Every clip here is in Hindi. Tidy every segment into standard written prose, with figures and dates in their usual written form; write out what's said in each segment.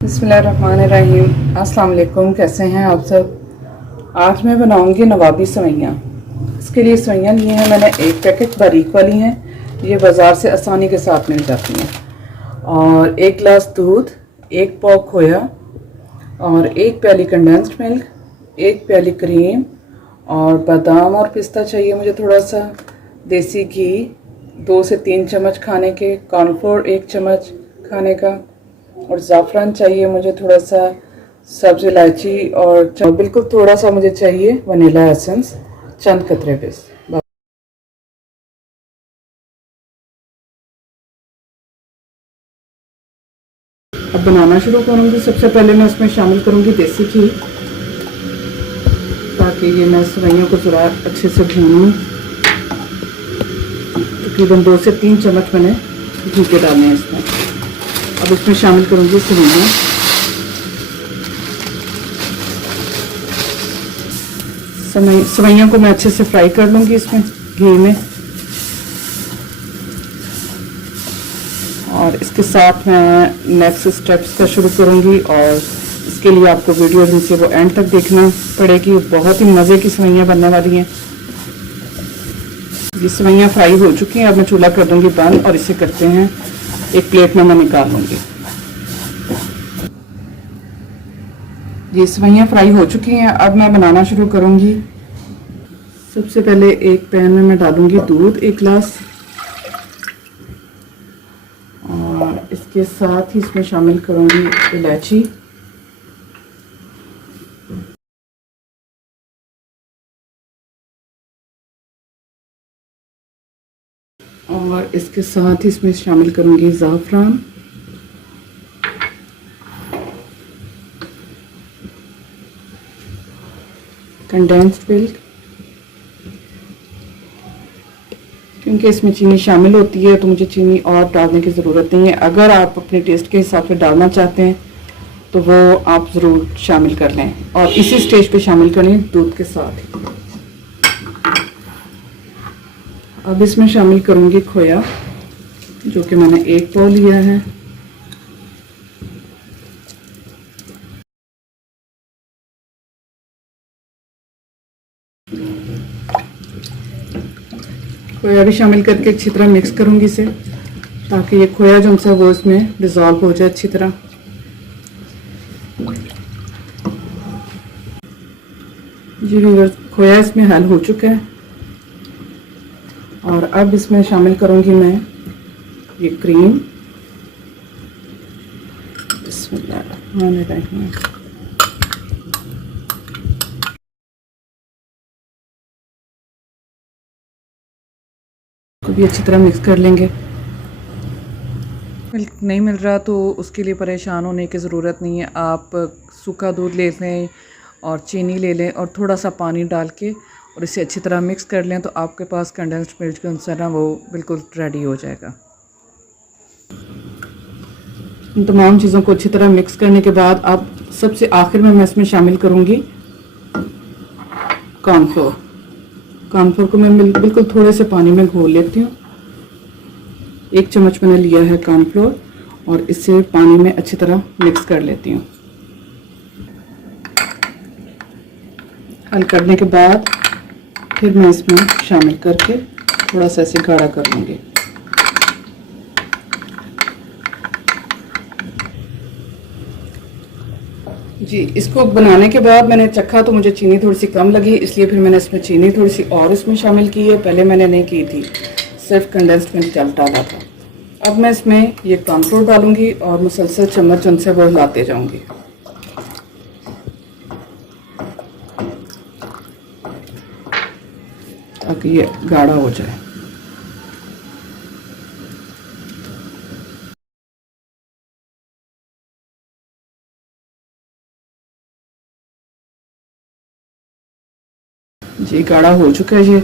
बिस्मिल्लाहिर्रहमानिर्रहीम। अस्सलाम वालेकुम। कैसे हैं आप सब। आज मैं बनाऊंगी नवाबी सवैयाँ। इसके लिए सवैयाँ ली हैं मैंने, एक पैकेट बारीक वाली हैं, ये बाज़ार से आसानी के साथ मिल जाती हैं, और 1 गिलास दूध, 1 पाव खोया और 1 प्याली कंडेंस्ड मिल्क, 1 प्याली क्रीम, और बादाम और पिस्ता चाहिए मुझे थोड़ा सा, देसी घी 2 से 3 चम्मच खाने के, कॉर्नफ्लोर 1 चम्मच खाने का, और ज़ाफ़रान चाहिए मुझे थोड़ा सा, सब्ज़ इलायची, और बिल्कुल थोड़ा सा मुझे चाहिए वनीला एसेंस, चंद कतरे बस। अब बनाना शुरू करूँगी। सबसे पहले मैं इसमें शामिल करूँगी देसी घी, ताकि ये मैं सवैयों को ज़रा अच्छे से भूनूँ। तकरीबन 2 से 3 चम्मच मैंने घी के डालने हैं इसमें। अब इसमें शामिल करूँगी सवैयाँ। सवैयों को मैं अच्छे से फ्राई कर लूँगी इसमें घी में, और इसके साथ मैं नेक्स्ट स्टेप्स का शुरू करूँगी, और इसके लिए आपको वीडियो जिनसे वो एंड तक देखना पड़ेगी। बहुत ही मज़े की सवैयाँ बनने वाली हैं। ये सवैयाँ फ्राई हो चुकी हैं। अब मैं चूल्हा कर दूँगी बंद, और इसे करते हैं एक प्लेट में मैं निकाल लूँगी। ये सवैयाँ फ्राई हो चुकी हैं। अब मैं बनाना शुरू करूँगी। सबसे पहले एक पैन में मैं डालूँगी दूध 1 गिलास, और इसके साथ ही इसमें शामिल करूँगी इलायची, और इसके साथ ही इसमें शामिल करूँगी ज़ाफ़रान, कंडेंस्ड मिल्क, क्योंकि इसमें चीनी शामिल होती है तो मुझे चीनी और डालने की ज़रूरत नहीं है। अगर आप अपने टेस्ट के हिसाब से डालना चाहते हैं तो वो आप ज़रूर शामिल कर लें, और इसी स्टेज पे शामिल करें दूध के साथ। अब इसमें शामिल करूँगी खोया, जो कि मैंने 1 पाव लिया है। खोया भी शामिल करके अच्छी तरह मिक्स करूँगी इसे, ताकि ये खोया जो सा वो इसमें डिज़ोल्व हो जाए अच्छी तरह। जी व्यूअर्स, खोया इसमें हल हो चुका है, और अब इसमें शामिल करूँगी मैं ये क्रीम। बिस्मिल्लाहिर्रहमानिर्रहीम। को भी अच्छी तरह मिक्स कर लेंगे। मिल्क नहीं मिल रहा तो उसके लिए परेशान होने की ज़रूरत नहीं है। आप सूखा दूध ले लें और चीनी ले लें, और थोड़ा सा पानी डाल के और इसे अच्छी तरह मिक्स कर लें, तो आपके पास कंडेंस्ड मिल्क जो है ना वो बिल्कुल रेडी हो जाएगा। इन तमाम चीज़ों को अच्छी तरह मिक्स करने के बाद अब सबसे आखिर में मैं इसमें शामिल करूँगी कॉर्नफ्लोर। कॉर्नफ्लोर को मैं बिल्कुल थोड़े से पानी में घोल लेती हूँ। 1 चम्मच मैंने लिया है कॉर्नफ्लोर, और इसे पानी में अच्छी तरह मिक्स कर लेती हूँ। हल करने के बाद फिर मैं इसमें शामिल करके थोड़ा सा ऐसे गाढ़ा कर लूँगी। जी, इसको बनाने के बाद मैंने चखा तो मुझे चीनी थोड़ी सी कम लगी, इसलिए फिर मैंने इसमें चीनी थोड़ी सी और इसमें शामिल की है। पहले मैंने नहीं की थी, सिर्फ कंडेंस्ड मिल्क डाला था। अब मैं इसमें ये कॉर्नफ्लोर डालूंगी और मुसलसल चम्मच उनसे वो हिलाते जाऊंगी। ताकि ये गाढ़ा हो जाए। जी गाढ़ा हो चुका है ये।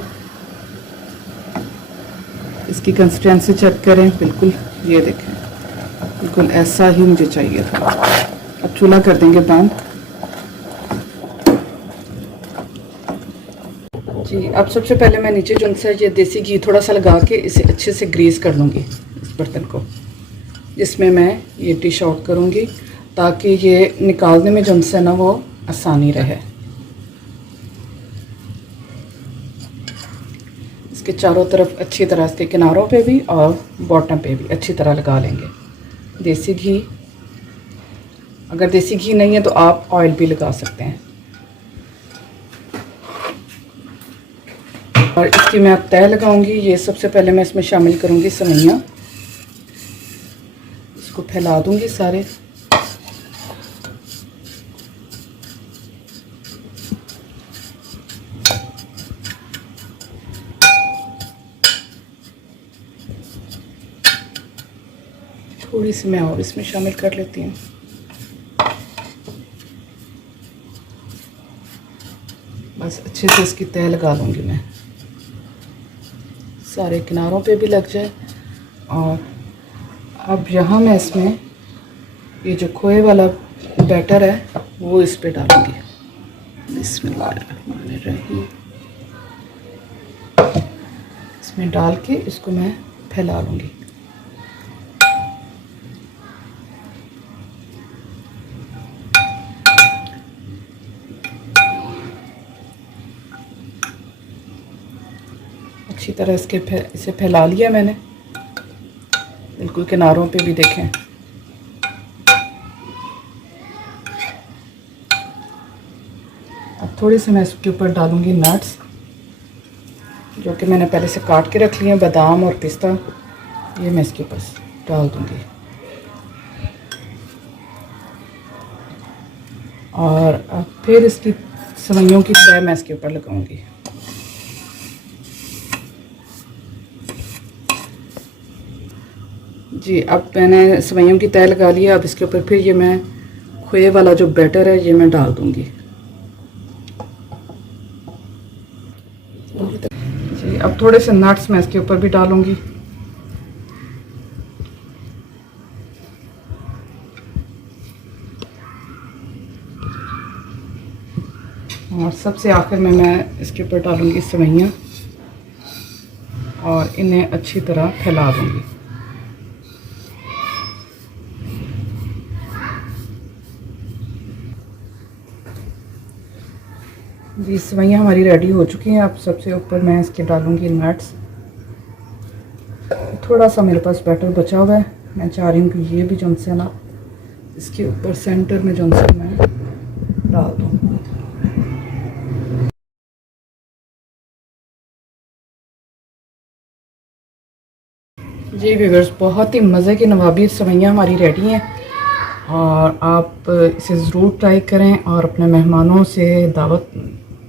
इसकी कंसिस्टेंसी चेक करें, बिल्कुल ये देखें, बिल्कुल ऐसा ही मुझे चाहिए था। अब चूल्हा कर देंगे बंद। जी, अब सबसे पहले मैं नीचे जो है ये देसी घी थोड़ा सा लगा के इसे अच्छे से ग्रीस कर लूँगी इस बर्तन को, जिसमें मैं ये डिश आउट करूँगी, ताकि ये निकालने में जो उनसे ना वो आसानी रहे। इसके चारों तरफ अच्छी तरह इसके किनारों पे भी और बॉटम पे भी अच्छी तरह लगा लेंगे। देसी घी, अगर देसी घी नहीं है तो आप ऑयल भी लगा सकते हैं। और इसकी मैं अब तय लगाऊंगी। ये सबसे पहले मैं इसमें शामिल करूंगी सेवइयाँ। इसको फैला दूंगी सारे। थोड़ी सी मैं और इसमें शामिल कर लेती हूँ। बस अच्छे से इसकी तय लगा लूँगी मैं, सारे किनारों पे भी लग जाए। और अब यहाँ मैं इसमें ये जो खोए वाला बैटर है वो इस पे डालूँगी। बिस्मिल्लाहिर्रहमानिर्रहीम। इसमें डाल के इसको मैं फैला लूँगी। अच्छी तरह इसे फैला लिया मैंने, बिल्कुल किनारों पे भी देखें। अब थोड़ी सी मैं इसके ऊपर डालूंगी नट्स, जो कि मैंने पहले से काट के रख लिए हैं, बादाम और पिस्ता। ये मैं इसके ऊपर डाल दूंगी। और अब फिर इसकी सेवइयों की तय मैं इसके ऊपर लगाऊंगी। जी, अब मैंने सेवइयों की तय लगा लिया। अब इसके ऊपर फिर ये मैं खोए वाला जो बैटर है ये मैं डाल दूंगी। जी, अब थोड़े से नट्स मैं इसके ऊपर भी डालूंगी। और सबसे आखिर में मैं इसके ऊपर डालूंगी सेवइयाँ और इन्हें अच्छी तरह फैला दूंगी। जी, सेवइयाँ हमारी रेडी हो चुकी हैं। अब सबसे ऊपर मैं इसके डालूंगी नट्स। थोड़ा सा मेरे पास बैटर बचा हुआ है, मैं चाह रही हूँ कि ये भी जो से ना इसके ऊपर सेंटर में जो से मैं डाल दूँ। जी व्यूअर्स, बहुत ही मज़े की नवाबी सेवइयाँ हमारी रेडी हैं और आप इसे ज़रूर ट्राई करें और अपने मेहमानों से दावत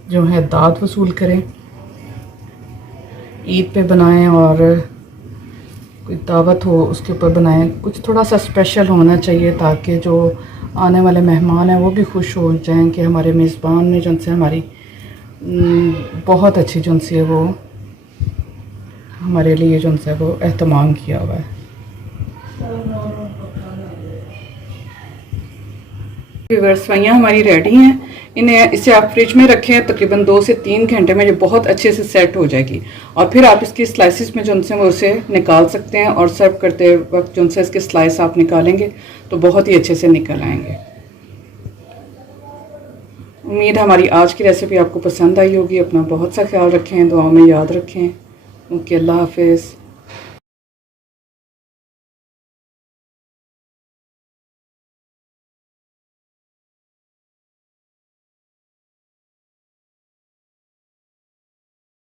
जो है दाद वसूल करें। ईद पे बनाएं और कोई दावत हो उसके ऊपर बनाएं। कुछ थोड़ा सा स्पेशल होना चाहिए ताकि जो आने वाले मेहमान हैं वो भी खुश हो जाएं कि हमारे मेज़बान ने जो से हमारी बहुत अच्छी जो से वो हमारे लिए जो है वो एहतमाम किया हुआ है। सेवइयाँ हमारी रेडी हैं। इसे आप फ्रिज में रखें, तकरीबन 2 से 3 घंटे में ये बहुत अच्छे से सेट हो जाएगी। और फिर आप इसकी स्लाइसिस में जो से वो उसे निकाल सकते हैं और सर्व करते वक्त जो से इसके स्लाइस आप निकालेंगे तो बहुत ही अच्छे से निकल आएंगे। उम्मीद हमारी आज की रेसिपी आपको पसंद आई होगी। अपना बहुत सा ख्याल रखें, दुआ में याद रखें। ओके, अल्लाह हाफिज़।